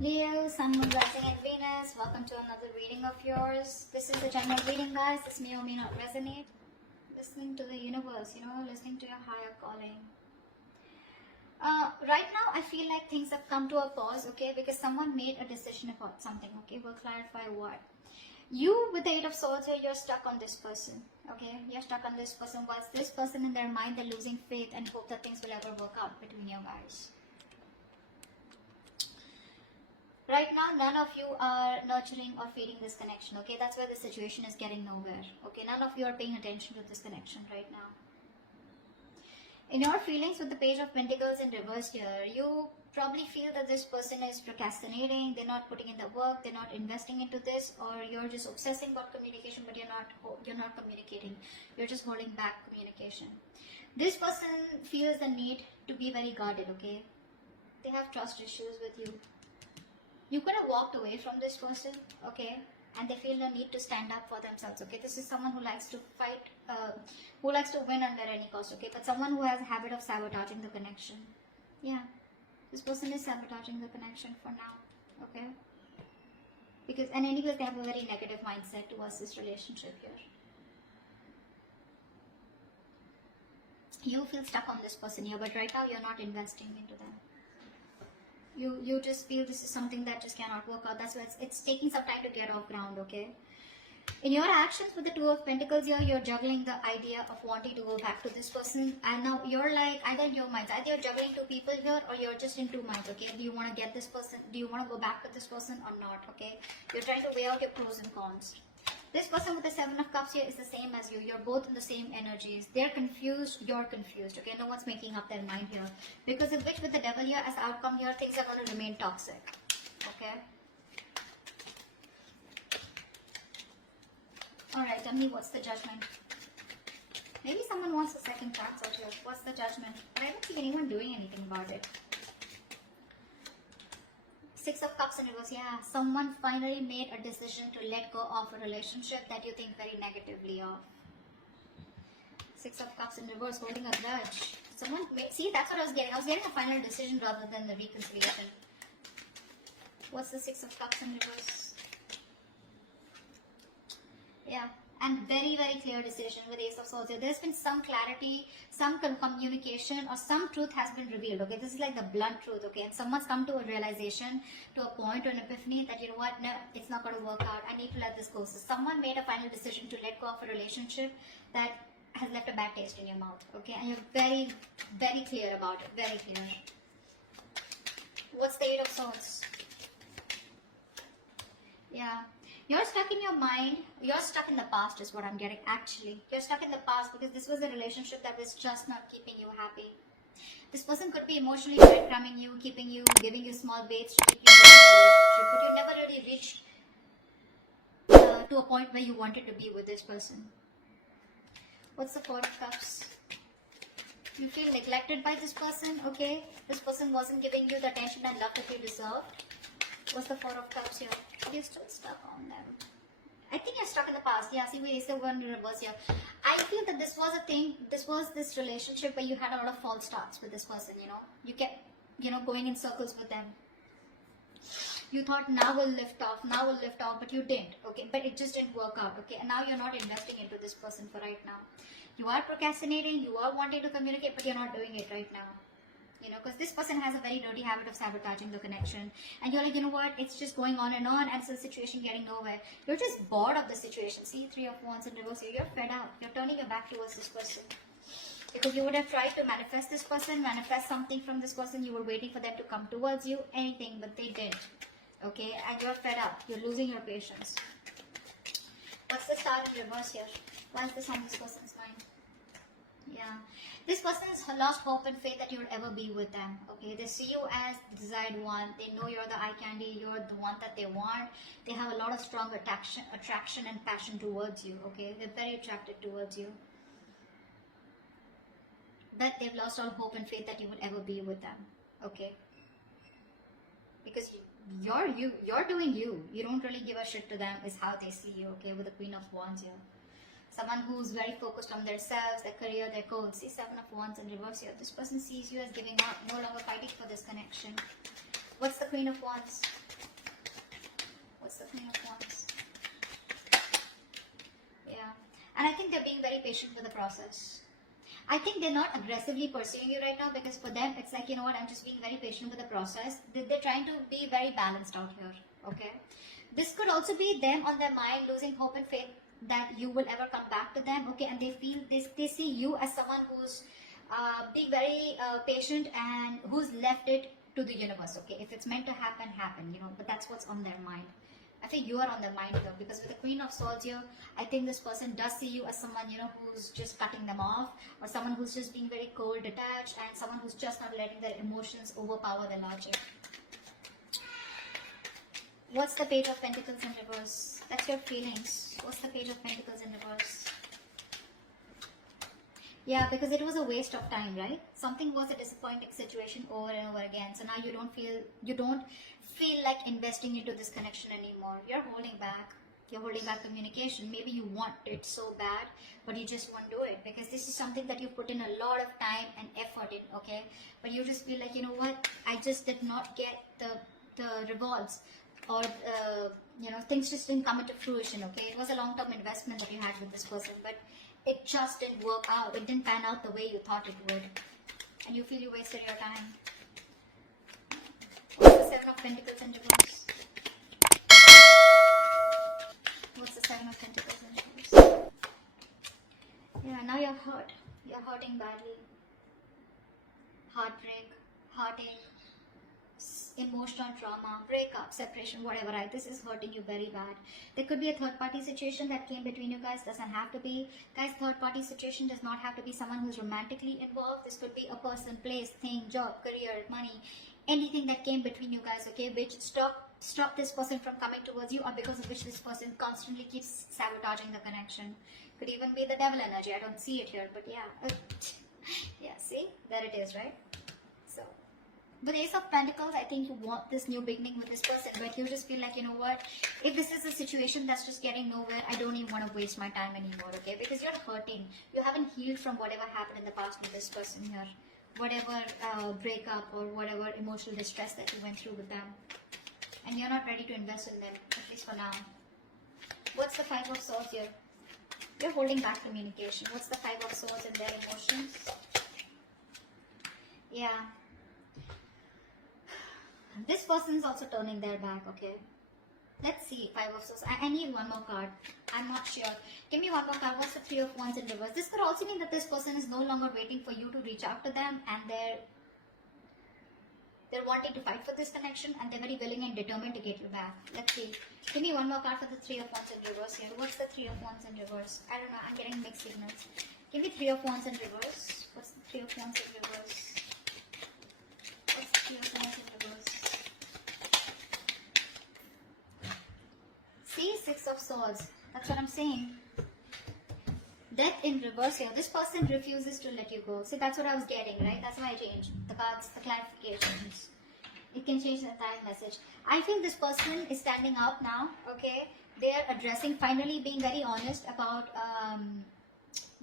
Leo, Sun, Moon, Rising and Venus, welcome to another reading of yours. This is the general reading, guys. This may or may not resonate. Listening to the universe, listening to your higher calling. Right now, I feel like things have come to a pause, okay, because someone made a decision about something, okay. We'll clarify what. You, with the Eight of Swords here, you're stuck on this person, okay. You're stuck on this person, whilst this person in their mind, they're losing faith and hope that things will ever work out between you guys. Right now, none of you are nurturing or feeding this connection, okay? That's where the situation is getting nowhere, okay? None of you are paying attention to this connection right now. In your feelings with the Page of Pentacles in reverse here, you probably feel that this person is procrastinating, they're not putting in the work, they're not investing into this, or you're just obsessing about communication, but you're not communicating. You're just holding back communication. This person feels the need to be very guarded, okay? They have trust issues with you. You could have walked away from this person, okay, and they feel the need to stand up for themselves, okay. This is someone who likes to fight, who likes to win under any cost, okay, but someone who has a habit of sabotaging the connection. Yeah, this person is sabotaging the connection for now, okay, because, and anyways, they have a very negative mindset towards this relationship here. You feel stuck on this person here, but right now you're not investing into them. You just feel this is something that just cannot work out. That's why it's taking some time to get off ground, okay? In your actions with the Two of Pentacles here, you're juggling the idea of wanting to go back to this person. And now you're like, either in your minds, either you're juggling two people here or you're just in two minds, okay? Do you want to get this person? Do you want to go back to this person or not, okay? You're trying to weigh out your pros and cons. This person with the Seven of Cups here is the same as you. You're both in the same energies. They're confused, you're confused, okay? No one's making up their mind here. Because of which, with the Devil here as outcome here, things are going to remain toxic, okay? Alright, tell me what's the Judgment. Maybe someone wants a second chance out here. What's the Judgment? But I don't see anyone doing anything about it. Six of Cups in reverse. Yeah, someone finally made a decision to let go of a relationship that you think very negatively of. Six of Cups in reverse, holding a grudge. Someone, see, that's what I was getting. I was getting a final decision rather than the reconciliation. What's the Six of Cups in reverse? Yeah, and very, very clear decision with Ace of Swords here. There's been some clarity, some communication, or some truth has been revealed, okay? This is like the blunt truth, okay? And someone's come to a realization, to a point, to an epiphany that, you know what, no, it's not going to work out. I need to let this go. So someone made a final decision to let go of a relationship that has left a bad taste in your mouth, okay? And you're very, very clear about it, very clear. What's the Eight of Swords? Yeah. You're stuck in your mind, you're stuck in the past is what I'm getting actually. You're stuck in the past because this was a relationship that was just not keeping you happy. This person could be emotionally breadcrumbing you, keeping you, giving you small baits to keep you in a relationship, but you never really reached to a point where you wanted to be with this person. What's the Four of Cups? You feel neglected by this person, okay? This person wasn't giving you the attention and love that you deserved. What's the Four of Cups here? You're still stuck on them. I think you're stuck in the past. Yeah, see, we still going to reverse here. I feel that this was a thing, this was this relationship where you had a lot of false starts with this person, You kept, going in circles with them. You thought now we'll lift off, but you didn't, okay? But it just didn't work out, okay? And now you're not investing into this person for right now. You are procrastinating, you are wanting to communicate, but you're not doing it right now. Because this person has a very dirty habit of sabotaging the connection. And you're like, you know what, it's just going on, and it's a situation getting nowhere. You're just bored of the situation. See, Three of Wands in reverse here. You're fed up. You're turning your back towards this person. Because you would have tried to manifest this person, manifest something from this person. You were waiting for them to come towards you, anything, but they didn't. Okay, and you're fed up. You're losing your patience. What's the Star in reverse here? Why is this on this person's mind? Yeah, this person has lost hope and faith that you'll ever be with them, okay? They see you as the desired one. They know you're the eye candy, you're the one that they want. They have a lot of strong attraction and passion towards you, okay? They're very attracted towards you. But they've lost all hope and faith that you would ever be with them, okay? Because you're doing you. You don't really give a shit to them is how they see you, okay? With the Queen of Wands here. Someone who's very focused on themselves, their career, their goals. See, Seven of Wands in reverse here. This person sees you as giving up, no longer fighting for this connection. What's the Queen of Wands? What's the Queen of Wands? Yeah. And I think they're being very patient with the process. I think they're not aggressively pursuing you right now, because for them it's like, you know what, I'm just being very patient with the process. They're trying to be very balanced out here. Okay. This could also be them on their mind losing hope and faith that you will ever come back to them. Okay. And they feel they see you as someone who's being very patient and who's left it to the universe. Okay. If it's meant to happen, happen, you know, but that's what's on their mind. I think you are on their mind though, because with the Queen of Swords here, I think this person does see you as someone, you know, who's just cutting them off, or someone who's just being very cold, detached, and someone who's just not letting their emotions overpower their logic. What's the Page of Pentacles in reverse? That's your feelings. What's the Page of Pentacles in reverse? Yeah, because it was a waste of time, right? Something was a disappointing situation over and over again. So now you don't feel like investing into this connection anymore. You're holding back. You're holding back communication. Maybe you want it so bad, but you just won't do it, because this is something that you put in a lot of time and effort in, okay? But you just feel like, you know what, I just did not get the rewards, or you know, things just didn't come into fruition, okay? It was a long-term investment that you had with this person, but it just didn't work out. It didn't pan out the way you thought it would, and you feel you wasted your time. What's the Seven of Pentacles in reverse? What's the Seven of Pentacles in reverse? Yeah, now you're hurt. You're hurting badly. Heartbreak, heartache, emotional trauma, breakup, separation, whatever, right? This is hurting you very bad. There could be a third party situation that came between you guys. Doesn't have to be. Guys, third party situation does not have to be someone who's romantically involved. This could be a person, place, thing, job, career, money, anything that came between you guys, okay, which stop this person from coming towards you, or because of which this person constantly keeps sabotaging the connection. Could even be the devil energy. I don't see it here, but yeah. Yeah, see, there it is, right? So with Ace of Pentacles, I think you want this new beginning with this person, but you just feel like, you know what, if this is a situation that's just getting nowhere, I don't even want to waste my time anymore, okay? Because you're hurting. You haven't healed from whatever happened in the past with this person here. Whatever breakup or whatever emotional distress that you went through with them. And you're not ready to invest in them, at least for now. What's the Five of Swords here? You're holding back communication. What's the Five of Swords in their emotions? Yeah. This person is also turning their back, okay? Let's see, Five of Swords. I need one more card. I'm not sure. Give me one more card. What's the Three of Wands in reverse? This could also mean that this person is no longer waiting for you to reach out to them, and they're wanting to fight for this connection, and they're very willing and determined to get you back. Let's see. Give me one more card for the Three of Wands in reverse here. What's the Three of Wands in reverse? I don't know. I'm getting mixed signals. Give me Three of Wands in reverse. What's the Three of Wands in reverse? What's the Three of Wands in reverse? See, Six of Swords. That's what I'm saying. Death in reverse here. This person refuses to let you go. See, that's what I was getting, right? That's why I changed the cards, the clarifications. It can change the entire message. I feel this person is standing up now, okay? They're addressing, finally being very honest about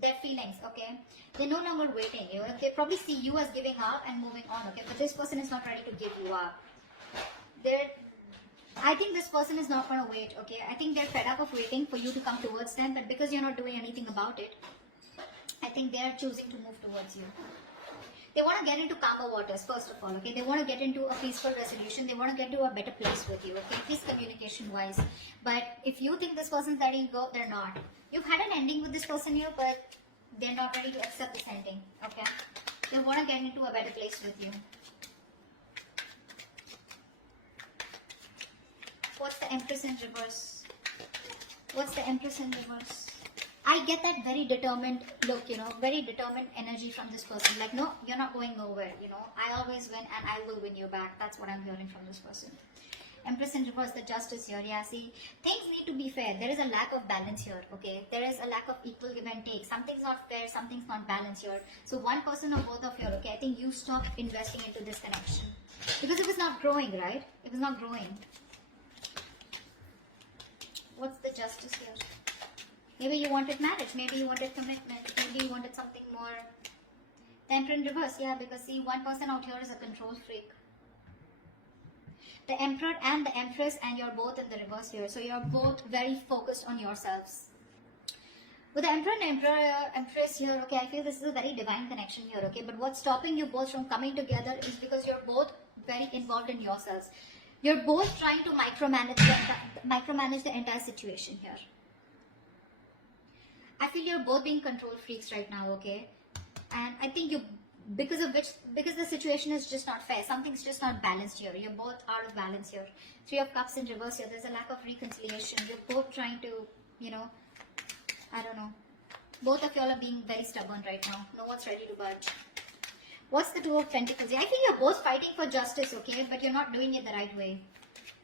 their feelings, okay? They're no longer waiting. You know? They probably see you as giving up and moving on, okay? But this person is not ready to give you up. I think this person is not going to wait, okay? I think they're fed up of waiting for you to come towards them, but because you're not doing anything about it, I think they're choosing to move towards you. They want to get into calmer waters, first of all, okay? They want to get into a peaceful resolution. They want to get to a better place with you, okay? At least communication-wise. But if you think this person's letting go, they're not. You've had an ending with this person here, but they're not ready to accept this ending, okay? They want to get into a better place with you. What's the Empress in reverse? What's the Empress in reverse? I get that very determined look, you know, very determined energy from this person. Like, no, you're not going nowhere, you know. I always win and I will win you back. That's what I'm hearing from this person. Empress in reverse, the Justice here. Yeah, see, things need to be fair. There is a lack of balance here, okay? There is a lack of equal give and take. Something's not fair, something's not balanced here. So one person or both of you, okay, I think you stop investing into this connection. Because it was not growing, right? It was not growing. What's the Justice here? Maybe you wanted marriage, maybe you wanted commitment, maybe you wanted something more. The Emperor in reverse, yeah, because see, one person out here is a control freak. The Emperor and the Empress, and you're both in the reverse here. So you're both very focused on yourselves. With the Emperor and Empress here, okay, I feel this is a very divine connection here, okay. But what's stopping you both from coming together is because you're both very involved in yourselves. You're both trying to micromanage the entire situation here. I feel you're both being control freaks right now, okay. And I think because the situation is just not fair. Something's just not balanced here. You're both out of balance here. Three of Cups in reverse here. There's a lack of reconciliation. You're both trying to, I don't know. Both of y'all are being very stubborn right now. No one's ready to budge. What's the Two of Pentacles? I feel you're both fighting for justice, okay? But you're not doing it the right way.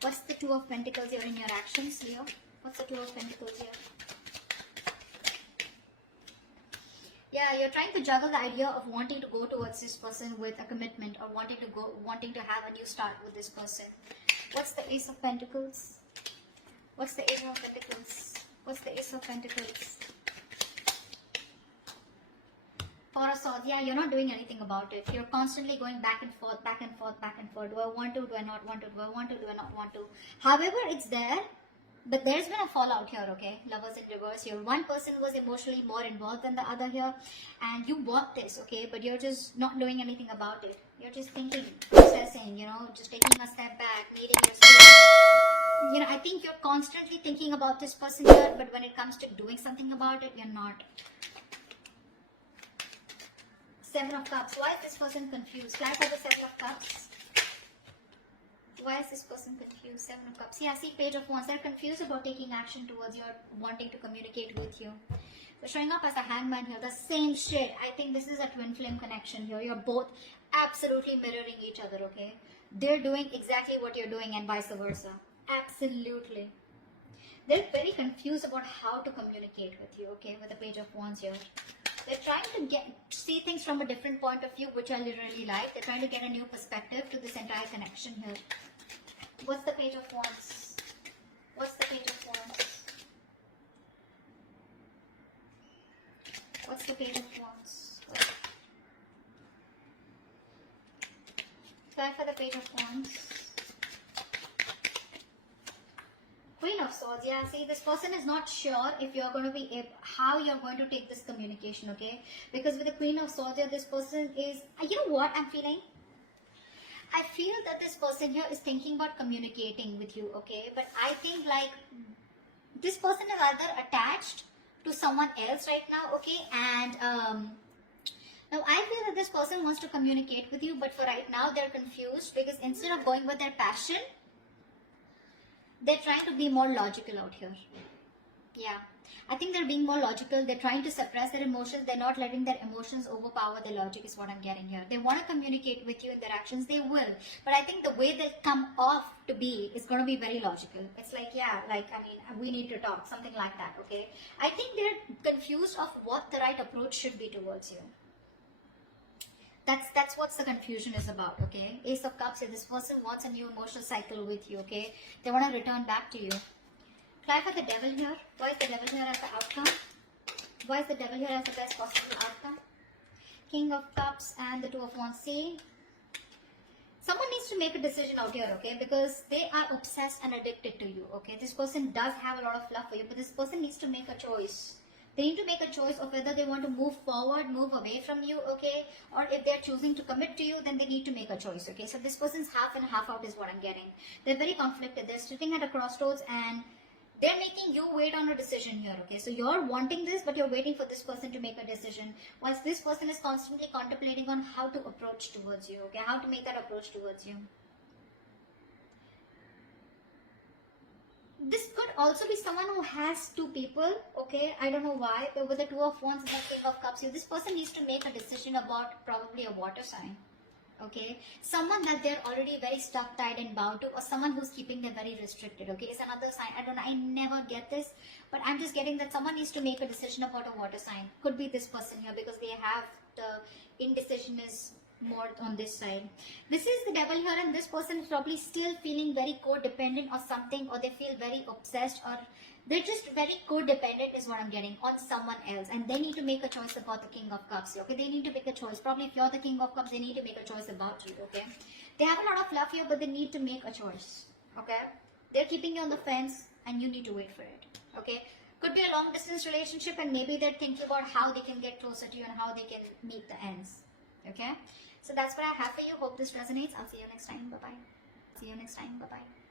What's the Two of Pentacles here in your actions, Leo? What's the Two of Pentacles here? Yeah, you're trying to juggle the idea of wanting to go towards this person with a commitment, or wanting to have a new start with this person. What's the Ace of Pentacles? What's the Ace of Pentacles? What's the Ace of Pentacles? Four of Swords. Yeah, you're not doing anything about it. You're constantly going back and forth, back and forth, back and forth. Do I want to? Do I not want to? Do I want to? Do I not want to? However, it's there. But there's been a fallout here, okay? Lovers in reverse here. One person was emotionally more involved than the other here. And you want this, okay? But you're just not doing anything about it. You're just thinking, processing, just taking a step back, needing your space. I think you're constantly thinking about this person here. But when it comes to doing something about it, you're not. Seven of Cups. Why is this person confused? Fly for the Seven of Cups. Why is this person confused? Seven of Cups. Yeah, see, Page of Wands. They're confused about taking action towards your wanting to communicate with you. So showing up as a Hangman here. The same shit. I think this is a twin flame connection here. You're both absolutely mirroring each other, okay? They're doing exactly what you're doing and vice versa. Absolutely. They're very confused about how to communicate with you, okay? With the Page of Wands here. They're trying to see things from a different point of view, which I really like. They're trying to get a new perspective to this entire connection here. What's the Page of Wands? What's the Page of Wands? What's the Page of Wands? Try for the Page of Wands. Queen of Swords. Yeah, see, this person is not sure if you're going to be how you're going to take this communication, okay? Because with the Queen of Swords here, this person is, you know what I'm feeling? I feel that this person here is thinking about communicating with you, okay? But I think like this person is either attached to someone else right now, okay? And now I feel that this person wants to communicate with you, but for right now they're confused because instead of going with their passion, they're trying to be more logical out here. Yeah. I think they're being more logical. They're trying to suppress their emotions. They're not letting their emotions overpower their logic is what I'm getting here. They want to communicate with you in their actions. They will. But I think the way they'll come off to be is going to be very logical. It's like, yeah, like, I mean, we need to talk. Something like that, okay? I think they're confused of what the right approach should be towards you. That's what the confusion is about, okay? Ace of Cups, this person wants a new emotional cycle with you, okay? They want to return back to you. Try for the Devil here. Why is the Devil here as the outcome? Why is the Devil here as the best possible outcome? King of Cups and the Two of Wands. See, someone needs to make a decision out here, okay? Because they are obsessed and addicted to you, okay? This person does have a lot of love for you, but this person needs to make a choice. They need to make a choice of whether they want to move forward, move away from you, okay? Or if they're choosing to commit to you, then they need to make a choice, okay? So this person's half and half out is what I'm getting. They're very conflicted. They're sitting at a crossroads and they're making you wait on a decision here, okay? So you're wanting this, but you're waiting for this person to make a decision. Whilst this person is constantly contemplating on how to approach towards you, okay? How to make that approach towards you. This could also be someone who has two people, okay? I don't know why, but with the Two of Wands and the King of Cups here, this person needs to make a decision about probably a water sign, okay? Someone that they're already very stuck, tied and bound to, or someone who's keeping them very restricted, okay? It's another sign. I don't know, I never get this, but I'm just getting that someone needs to make a decision about a water sign. Could be this person here because they have the indecision is more on this side. This is the devil here, and this person is probably still feeling very codependent or something, or they feel very obsessed, or they're just very codependent is what I'm getting on someone else, and they need to make a choice about the King of Cups. Okay, they need to make a choice. Probably if you're the King of Cups, they need to make a choice about you. Okay, they have a lot of love here, but they need to make a choice. Okay, they're keeping you on the fence, and you need to wait for it. Okay, could be a long distance relationship, and maybe they're thinking about how they can get closer to you and how they can meet the ends. Okay, so that's what I have for you. Hope this resonates. I'll see you next time. Bye bye. See you next time. Bye bye.